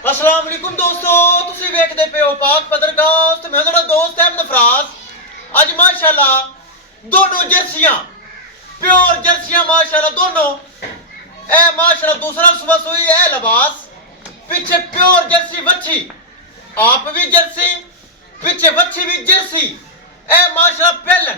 अस्सलाम वालेकुम दोस्तों, तुसी वेखदे पे हो पाक पत्रकास्ट। मैं ਤੁਹਾਡਾ ਦੋਸਤ ਅਹਿਮਦ ਫਰਾਜ਼। ਅੱਜ ਮਾਸ਼ਾਅੱਲਾ दोनों जर्सियां प्योर जर्सियां माशाल्लाह दोनों। ए माशाल्लाह दूसरा सुबह सोई है लिबास, पीछे प्योर जर्सी वच्छी, आप भी जर्सी, पीछे वच्छी भी जर्सी। ए माशाल्लाह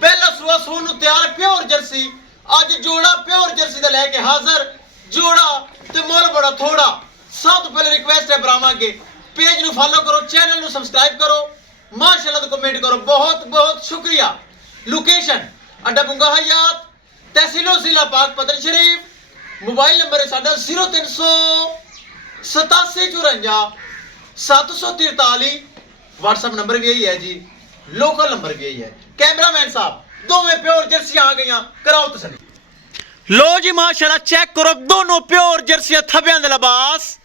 पहला सुबह सून तैयार प्योर जर्सी। अज जोड़ा प्योर जर्सी दा लेके हाजिर। जोड़ा ते मोल बड़ा थोड़ा। सब तो पहले रिक्वेस्ट है ब्राह्मण के पेज नु फॉलो करो, चैनल नु सब्सक्राइब करो, माशाल्लाह तो कमेंट करो। बहुत बहुत शुक्रिया। लोकेशन अड्डा बुंगा हयात, तहसीलो जिला पाक पतन शरीफ। मोबाइल नंबर है साडा 0384 व्हाट्सएप नंबर भी यही है जी, लोकल नंबर भी यही है। कैमरामैन साहब दोवें प्योर जर्सियां आ गई, कराओ तसल्ली। लो जी माशाल्लाह चेक करो, दोनों प्योर जर्सियां थब्यां दे लिबास,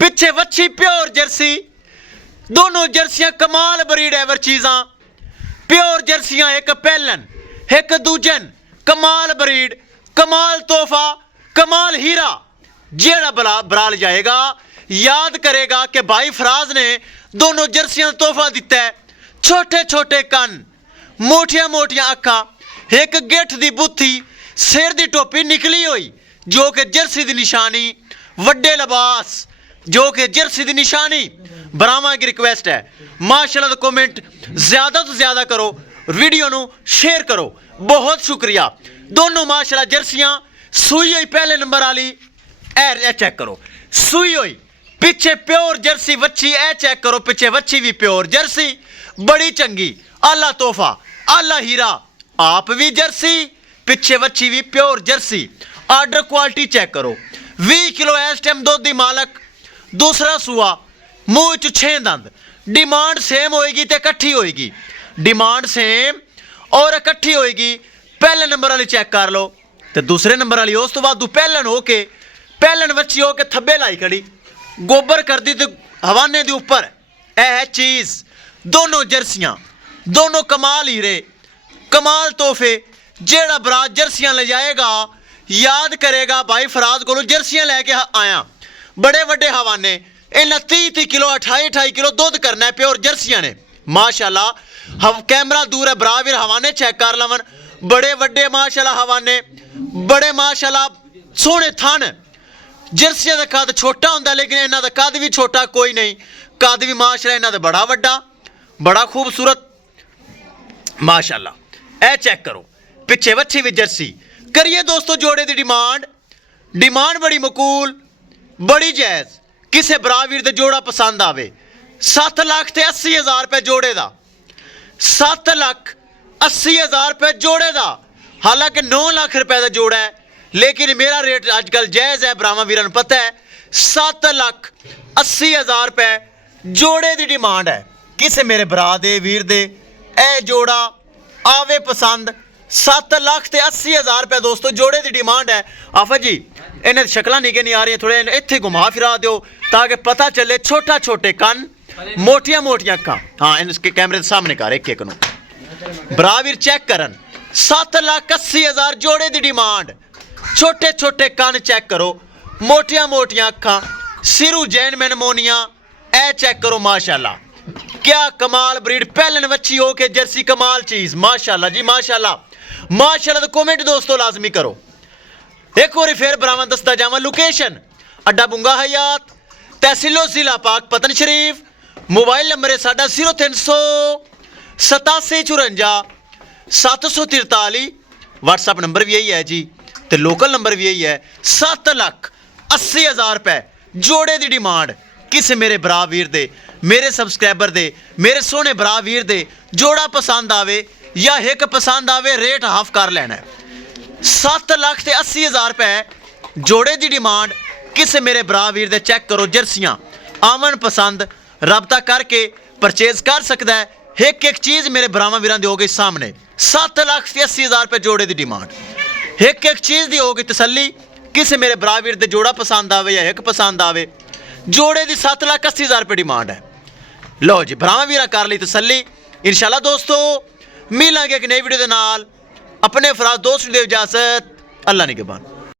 पिछे वच्छी प्योर जर्सी। दोनों जर्सियां कमाल ब्रीड एवर चीज़ां। प्योर जर्सियां एक पहलन एक दूजन, कमाल ब्रीड, कमाल तोहफा, कमाल हीरा। जेड़ा बराल जाएगा याद करेगा कि भाई फराज ने दोनों जर्सियां तोहफा दिता है। छोटे छोटे कन, मोटिया मोटिया अखा, एक गिठ दी बुत्थी, सिर दी टोपी निकली हुई जो कि जर्सी दी निशानी, वड्डे लिबास जो कि जर्सी दी निशानी। ब्राह्मण की रिक्वेस्ट है माशाल्लाह तो कमेंट ज्यादा तो ज्यादा करो, वीडियो नु शेयर करो। बहुत शुक्रिया। दोनों माशाल्लाह जर्सियां सुई हुई पहले नंबर वाली, ए चेक करो सुई हुई, पिछे प्योर जर्सी वच्छी, ए चेक करो पिछे वच्छी भी प्योर जर्सी, बड़ी चंगी, आला तोहफा, आला हीरा। आप भी जर्सी, पिछे वच्छी भी pure jersey. Order quality check करो। 20 किलो इस टाइम दुध दी मालक, दूसरा सुआ, मुंह च 6 दंद। डिमांड सेम होएगी तो इकट्ठी होएगी, डिमांड सेम और इकट्ठी होएगी। पहले नंबर वाली चेक कर लो तो दूसरे नंबर वाली उस तो बाद पहलन हो के, पहलन वच्छी हो के थब्बे लाई खड़ी, गोबर कर दी तो हवाने दे ऊपर। ए है चीज़। दोनों जर्सियां, दोनों कमाल हीरे, कमाल तोहफे। जेड़ा बरात जर्सियां ले जाएगा याद करेगा भाई फराज को जर्सियां लैके आया। बड़े वड्डे हवाने, इन्हें 30 किलो 28 किलो दुध करना है प्योर जर्सियां ने माशाल्लाह। हम कैमरा दूर है बराबर, हवाने चेक कर लवन, बड़े वड्डे माशाल्लाह हवाने, बड़े माशाल्लाह सोहने थन। जर्सियां का कद छोटा होंदा लेकिन इन्हां दा कद भी छोटा कोई नहीं, कद भी माशाल्लाह इन्हां दा बड़ा वड्डा, बड़ा खूबसूरत माशाल्लाह। ए चेक करो पिछे वच्छी भी जर्सी। करिए दोस्तों जोड़े की डिमांड बड़ी मकूल, बड़ी जायज़। किसे बरावीर दे जोड़ा पसंद आवे 7,80,000 रुपये जोड़े का, 7,80,000 रुपये जोड़े का। हालांकि 9 लाख रुपए का जोड़ा है लेकिन मेरा रेट अजकल जायज़ है, ब्राह्मण वीरन पता है। 7,80,000 रुपये जोड़े की डिमांड है। किसे मेरे भरा दे वीर दे ए जोड़ा आवे पसंद, 7,80,000 रुपये दोस्तों जोड़े की डिमांड है। आफा जी इन्हें शक्ल निके नहीं आ रही, थोड़े इत्थे घुमा फिरा दो ताकि पता चले। छोटा छोटे कन, मोटिया मोटिया अखा। हाँ इनके कैमरे के सामने कर एक एक बराबर चेक करन। 7,80,000 जोड़े की डिमांड। छोटे छोटे कन चेक करो, मोटिया मोटिया अखा, सिरू जैन मैनमोनिया। ए चेक करो माशाल्लाह, क्या कमाल ब्रीड। पहलन वच्छी हो के जर्सी, कमाल चीज माशाल्लाह जी माशाल्लाह। माशाल्लाह तो कमेंट दोस्तों लाजमी करो। एक बार फिर ब्राह्मण दसता जावा, लोकेशन अड्डा बुंगा हयात, तहसीलो जिला पाक पतन शरीफ। मोबाइल नंबर है साडा 0384 743। व्हाट्सएप नंबर भी यही है जी, तो लोकल नंबर भी यही है। 7,80,000 रुपये जोड़े की डिमांड। किसे मेरे भरा वीर दे, मेरे सबसक्राइबर दे, मेरे सोहने भरा वीर दे जोड़ा पसंद आवे या एक पसंद आवे, रेट हाफ कर लेना है। 7,80,000 रुपये जोड़े की डिमांड। किसे मेरे भरा वीर दे चेक करो जर्सियां आवन पसंद, रबता करके परचेज कर सकता है। एक एक चीज़ मेरे भरावां वीरां दी हो गई सामने। 7,80,000 रुपये जोड़े की डिमांड, एक एक चीज़ की होगी तसल्ली। किसे मेरे भरा वीर दे जोड़ा पसंद आवे या एक पसंद आवे, जोड़े की 7,80,000 रुपये डिमांड है। लो जी भरावां वीरां कर ली तसल्ली। इंशाल्लाह दोस्तों मिलांगे एक नई वीडियो के नाल। अपने फराज दोस्त दे इजाजत, अल्लाह निगहबान।